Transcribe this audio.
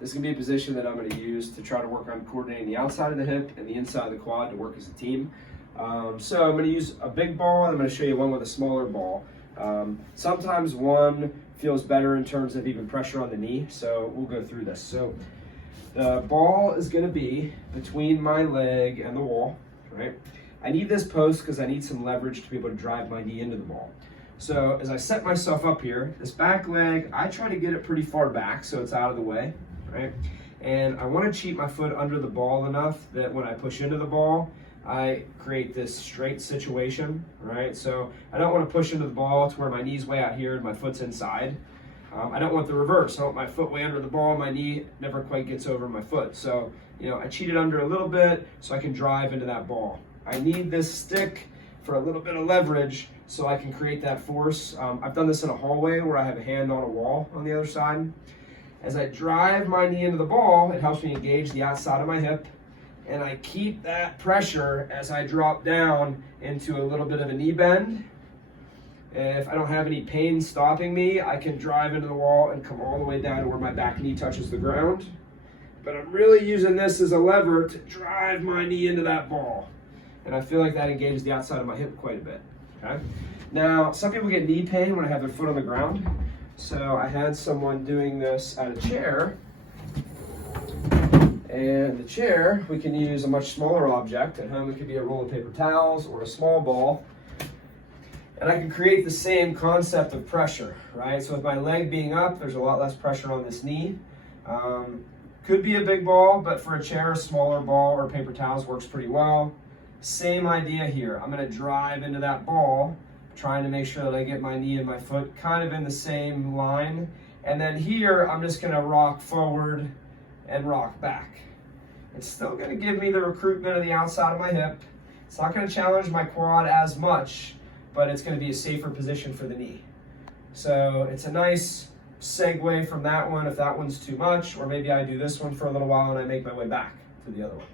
this is gonna be a position that I'm gonna use to try to work on coordinating the outside of the hip and the inside of the quad to work as a team. So I'm gonna use a big ball, and I'm gonna show you one with a smaller ball. Sometimes one feels better in terms of even pressure on the knee, so we'll go through this. So the ball is gonna be between my leg and the wall, right? I need this post because I need some leverage to be able to drive my knee into the ball. So as I set myself up here, this back leg, I try to get it pretty far back so it's out of the way, right? And I want to cheat my foot under the ball enough that when I push into the ball, I create this straight situation, right? So I don't want to push into the ball to where my knee's way out here and my foot's inside. I don't want the reverse. I want my foot way under the ball, my knee never quite gets over my foot. So, I cheat it under a little bit so I can drive into that ball. I need this stick for a little bit of leverage so I can create that force. I've done this in a hallway where I have a hand on a wall on the other side. As I drive my knee into the ball, it helps me engage the outside of my hip, and I keep that pressure as I drop down into a little bit of a knee bend. If I don't have any pain stopping me, I can drive into the wall and come all the way down to where my back knee touches the ground. But I'm really using this as a lever to drive my knee into that ball. And I feel like that engages the outside of my hip quite a bit, okay? Now, some people get knee pain when I have their foot on the ground. So I had someone doing this at a chair. And the chair, we can use a much smaller object. At home, it could be a roll of paper towels or a small ball. And I can create the same concept of pressure, right? So with my leg being up, there's a lot less pressure on this knee. Could be a big ball, but for a chair, a smaller ball or paper towels works pretty well. Same idea here. I'm gonna drive into that ball, trying to make sure that I get my knee and my foot kind of in the same line. And then here, I'm just gonna rock forward and rock back. It's still gonna give me the recruitment of the outside of my hip. It's not gonna challenge my quad as much, but it's gonna be a safer position for the knee. So it's a nice segue from that one if that one's too much, or maybe I do this one for a little while and I make my way back to the other one.